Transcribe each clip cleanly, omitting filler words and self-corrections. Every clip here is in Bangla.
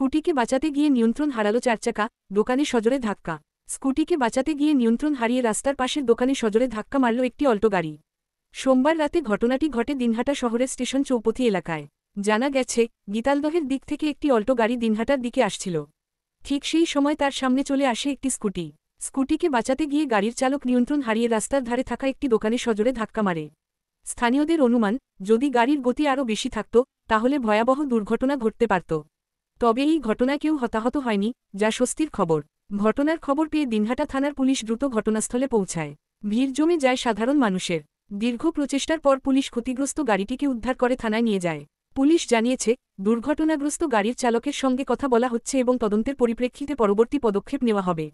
স্কুটিকে বাঁচাতে গিয়ে নিয়ন্ত্রণ হারালো চারচাকা, দোকানে সজোরে ধাক্কা। স্কুটিকে বাঁচাতে গিয়ে নিয়ন্ত্রণ হারিয়ে রাস্তার পাশের দোকানে সজোরে ধাক্কা মারল একটি অল্টো গাড়ি। সোমবার রাতে ঘটনাটি ঘটে দিনহাটা শহরের স্টেশন চৌপথি এলাকায়। জানা গেছে, গীতালদহের দিক থেকে একটি অল্টো গাড়ি দিনহাটার দিকে আসছিল। ঠিক সেই সময় তার সামনে চলে আসে একটি স্কুটি। স্কুটিকে বাঁচাতে গিয়ে গাড়ির চালক নিয়ন্ত্রণ হারিয়ে রাস্তার ধারে থাকা একটি দোকানে সজোরে ধাক্কা মারে। স্থানীয়দের অনুমান, যদি গাড়ির গতি আরও বেশি থাকত তাহলে ভয়াবহ দুর্ঘটনা ঘটতে পারত। তবে এই ঘটনায় কেউ হতাহত হয়নি, যা স্বস্তির খবর। ঘটনার খবর পেয়ে দিনহাটা থানার পুলিশ দ্রুত ঘটনাস্থলে পৌঁছায়। ভিড় জমে যায় সাধারণ মানুষের। দীর্ঘ প্রচেষ্টার পর পুলিশ ক্ষতিগ্রস্ত গাড়িটিকে উদ্ধার করে থানায় নিয়ে যায়। পুলিশ জানিয়েছে, দুর্ঘটনাগ্রস্ত গাড়ির চালকের সঙ্গে কথা বলা হচ্ছে এবং তদন্তের পরিপ্রেক্ষিতে পরবর্তী পদক্ষেপ নেওয়া হবে।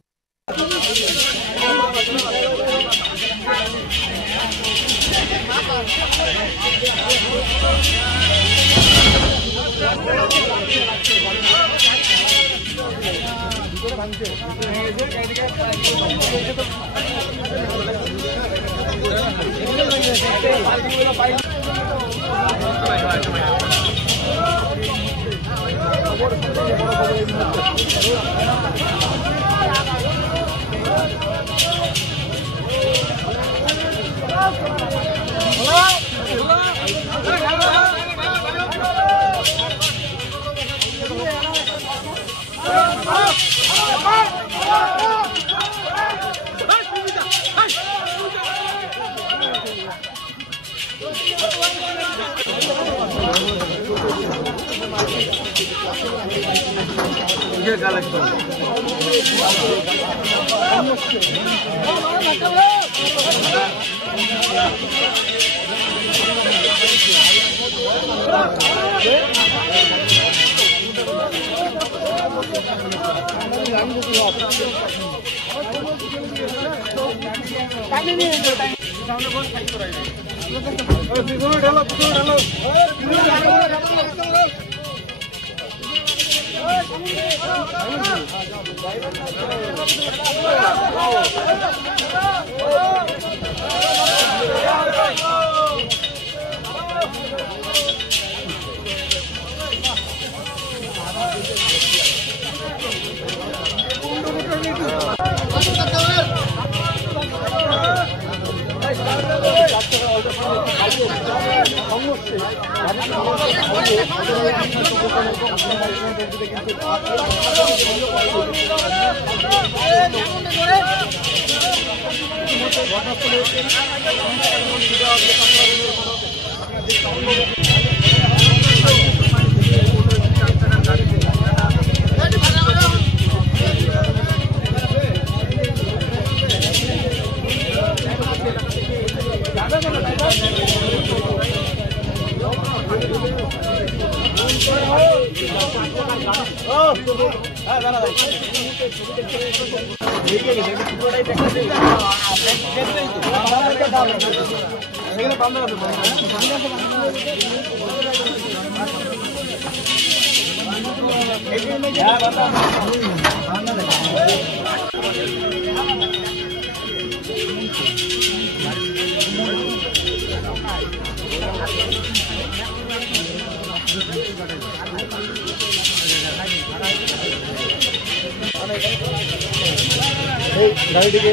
গাড়িটিকে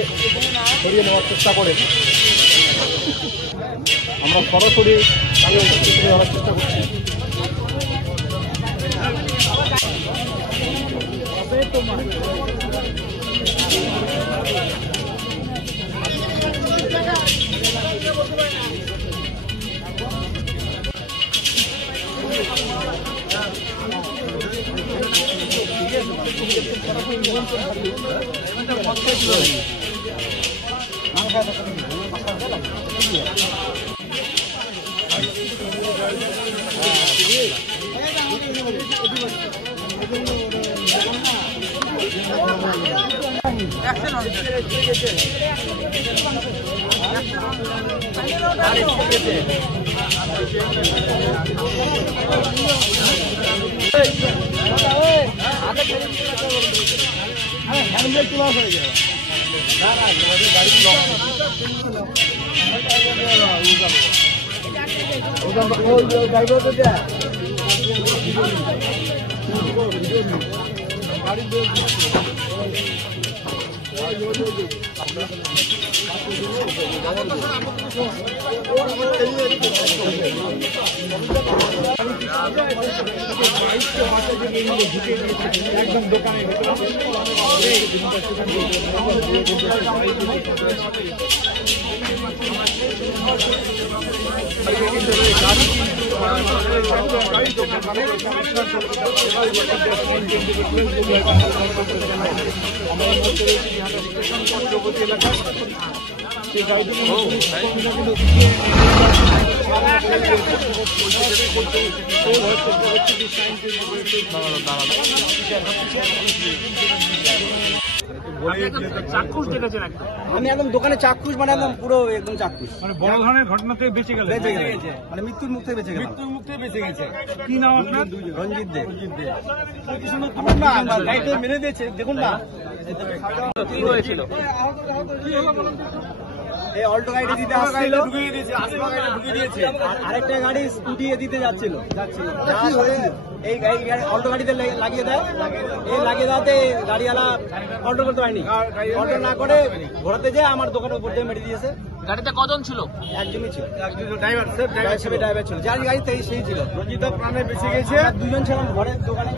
সরিয়ে নেওয়ার চেষ্টা করে আমরা সরাসরি তাকে উপস্থিত করার চেষ্টা করছি। একদম দোকানে আমি একদম দোকানে চাক্ষুষ মানে একদম পুরো একদম চাক্ষুষ মানে বড় ধরনের ঘটনাতে বেঁচে গেল মানে মৃত্যুর মুখ থেকে বেঁচে গেলাম। মৃত্যুর মুখ থেকে বেঁচে গেছে। কি নাম আপনার? রঞ্জিত দে। মেনে দিয়েছে দেখুন না। কি হয়েছিল? এই অল্টো গাড়িটা দিতে আসছিল, আরেকটা গাড়ি স্কুটি দিতে যাচ্ছিল। এই অল্টো গাড়িতে লাগিয়ে দেয়, এই লাগিয়ে দেওয়াতে গাড়িওয়ালা কন্ট্রোল করতে পারেনি, কন্ট্রোল না করে ঘোরাতে যেয়ে আমার দোকানের উপর দিয়ে মেরে দিয়েছে। গাড়িতে কজন ছিল? একজনই ছিল, ড্রাইভার ছিল, যার গাড়ি সেই ছিল। রঞ্জিত প্রাণে বেঁচে গেছে। দুজন ছিলাম ঘরে, দোকানে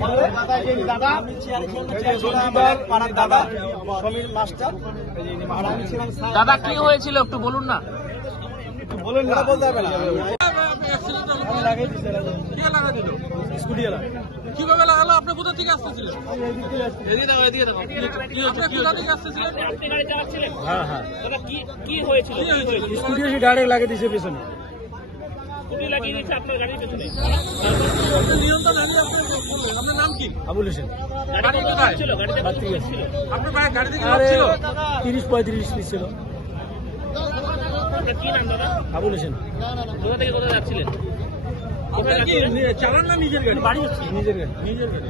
দাদা, আমি চেয়ারে ছিলাম, পাড়ার দাদা সমীর মাস্টার, আর আমি ছিলাম। দাদা কি হয়েছিল একটু বলুন না। বলুন না, বলতে হবে না। কিভাবে লাগালো? আপনি কোথা থেকে আসতেছিলেন? এদিকে দাও, এদিকে দাও। আপনি কোথা থেকে আসতেছিলেন? আপনি গাড়ি চালাচ্ছিলেন? হ্যাঁ হ্যাঁ, দাদা কি হয়েছিল? স্কুটি এসে ডাইরেক্ট লাগিয়ে দিয়েছে পেছনে। স্কুটি লাগিয়ে দিয়েছে আপনার গাড়ির পেছনে। আপনি নিয়ন্ত্রণ হারিয়ে আপনি বললেন। আপনার নাম কি? আবুল হোসেন। গাড়ি কোথায় ছিল? গাড়িতে কত লোক ছিল? আপনার গাড়ি থেকে লোক আরে ছিল? 30-35 পিস ছিল। আপনার কি নাম দাদা? আবুল হোসেন। কোথা থেকে কোথায় যাচ্ছিলেন? কোথায় যাচ্ছিলেন? চালান না নিজের গাড়ি? বাড়ি হচ্ছে নিজের গাড়ি। নিজের গাড়ি।